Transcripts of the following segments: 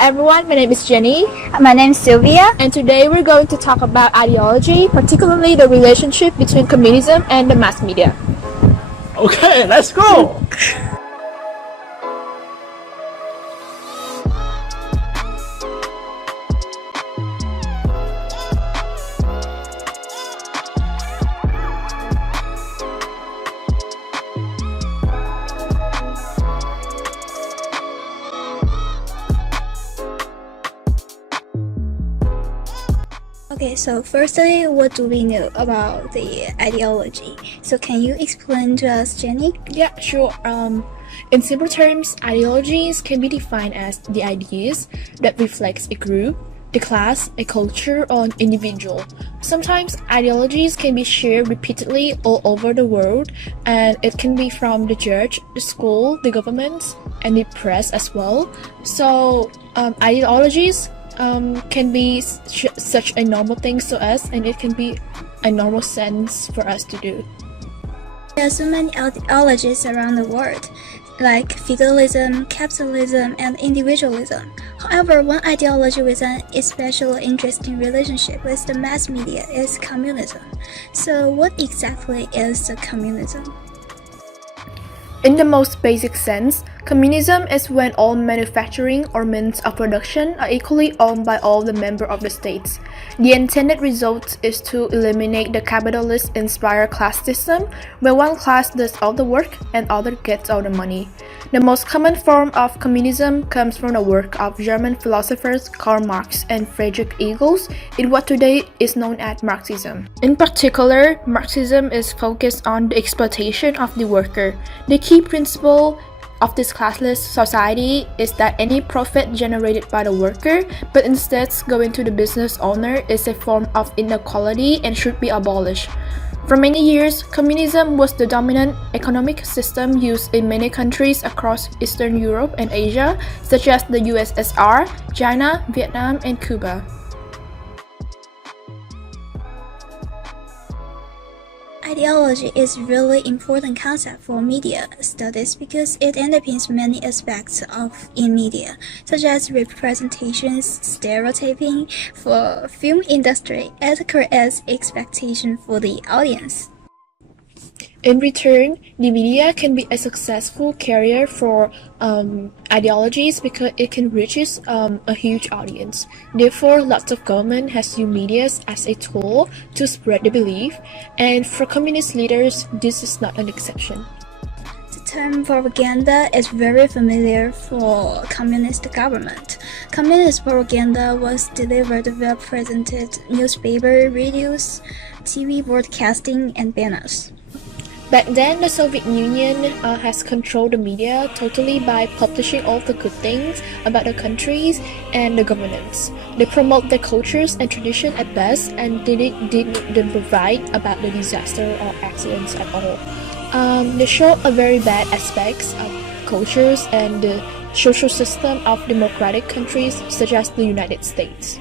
everyone, my name is Jenny. My name is Sylvia. And today we're going to talk about ideology, particularly the relationship between communism and the mass media. Okay, let's go! Okay, so firstly, what do we know about the ideology? So can you explain to us, Jenny? Yeah, sure. In simple terms, ideologies can be defined as the ideas that reflects a group, the class, a culture, or an individual. Sometimes ideologies can be shared repeatedly all over the world, and it can be from the church, the school, the government, and the press as well. So ideologies can be such a normal thing to us, and it can be a normal sense for us to do. There are so many ideologies around the world, like feudalism, capitalism, and individualism. However, one ideology with an especially interesting relationship with the mass media is communism. So what exactly is the communism? In the most basic sense, communism is when all manufacturing or means of production are equally owned by all the members of the states. The intended result is to eliminate the capitalist-inspired class system, where one class does all the work and other gets all the money. The most common form of communism comes from the work of German philosophers Karl Marx and Friedrich Engels in what today is known as Marxism. In particular, Marxism is focused on the exploitation of the worker. The key principle of this classless society is that any profit generated by the worker, but instead going to the business owner, is a form of inequality and should be abolished. For many years, communism was the dominant economic system used in many countries across Eastern Europe and Asia, such as the USSR, China, Vietnam, and Cuba. Ideology is a really important concept for media studies because it underpins many aspects in media, such as representations, stereotyping for film industry, as well as expectation for the audience. In return, the media can be a successful carrier for ideologies because it can reach a huge audience. Therefore, lots of government has used media as a tool to spread the belief, and for communist leaders, this is not an exception. The term propaganda is very familiar for communist government. Communist propaganda was delivered via printed newspaper, radios, TV broadcasting, and banners. Back then, the Soviet Union has controlled the media totally by publishing all the good things about the countries and the governments. They promote their cultures and tradition at best, and they didn't provide about the disaster or accidents at all. They show a very bad aspects of cultures and the social system of democratic countries such as the United States.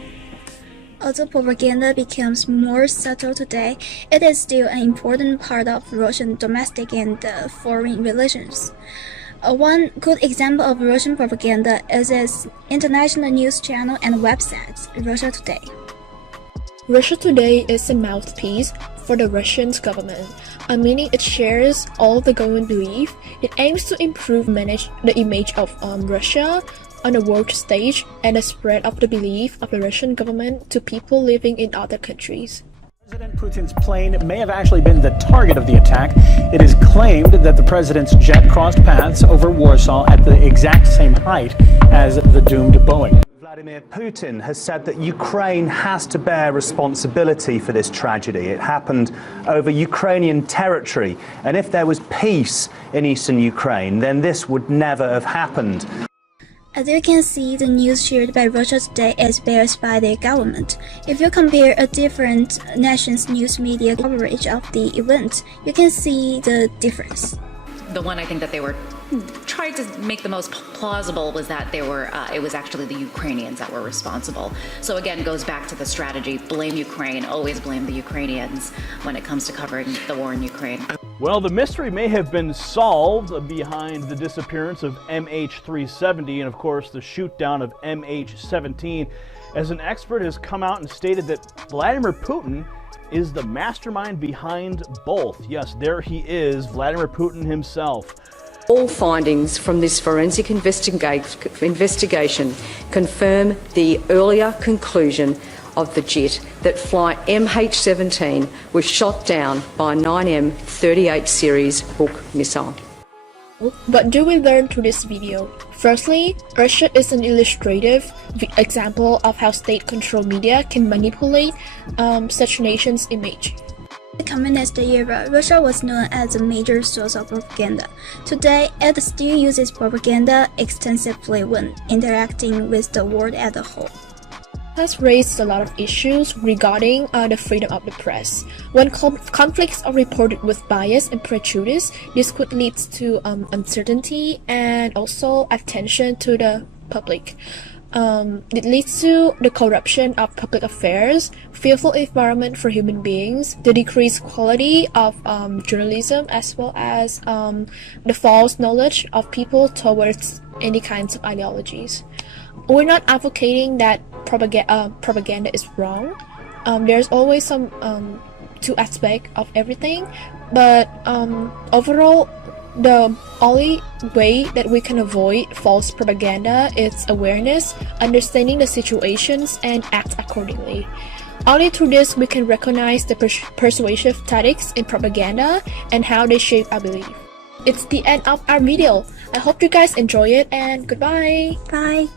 Although propaganda becomes more subtle today, it is still an important part of Russian domestic and foreign relations. One good example of Russian propaganda is its international news channel and website, Russia Today. Russia Today is a mouthpiece for the Russian government, meaning it shares all the government belief. It aims to improve the image of Russia on the world stage and the spread of the belief of the Russian government to people living in other countries. President Putin's plane may have actually been the target of the attack. It is claimed that the president's jet crossed paths over Warsaw at the exact same height as the doomed Boeing. Vladimir Putin has said that Ukraine has to bear responsibility for this tragedy. It happened over Ukrainian territory, and if there was peace in eastern Ukraine, then this would never have happened. As you can see, the news shared by Russia Today is biased by their government. If you compare a different nation's news media coverage of the event, you can see the difference. The one I think that they were tried to make the most plausible was that it was actually the Ukrainians that were responsible. So again, goes back to the strategy, blame Ukraine, always blame the Ukrainians when it comes to covering the war in Ukraine. Well, the mystery may have been solved behind the disappearance of MH370 and, of course, the shoot-down of MH17, as an expert has come out and stated that Vladimir Putin is the mastermind behind both. Yes, there he is, Vladimir Putin himself. All findings from this forensic investigation confirm the earlier conclusion of the jet that flight MH17 was shot down by a 9M38 series Buk missile. What do we learn through this video? Firstly, Russia is an illustrative example of how state-controlled media can manipulate such nations' image. In the communist era, Russia was known as a major source of propaganda. Today, it still uses propaganda extensively when interacting with the world as a whole. Has raised a lot of issues regarding the freedom of the press. When conflicts are reported with bias and prejudice, this could lead to uncertainty and also attention to the public. It leads to the corruption of public affairs, fearful environment for human beings, the decreased quality of journalism, as well as the false knowledge of people towards any kinds of ideologies. We're not advocating that propaganda is wrong. There's always some two aspects of everything, but overall, the only way that we can avoid false propaganda is awareness, understanding the situations, and act accordingly. Only through this we can recognize the persuasive tactics in propaganda and how they shape our belief. It's the end of our video. I hope you guys enjoy it, and goodbye. Bye.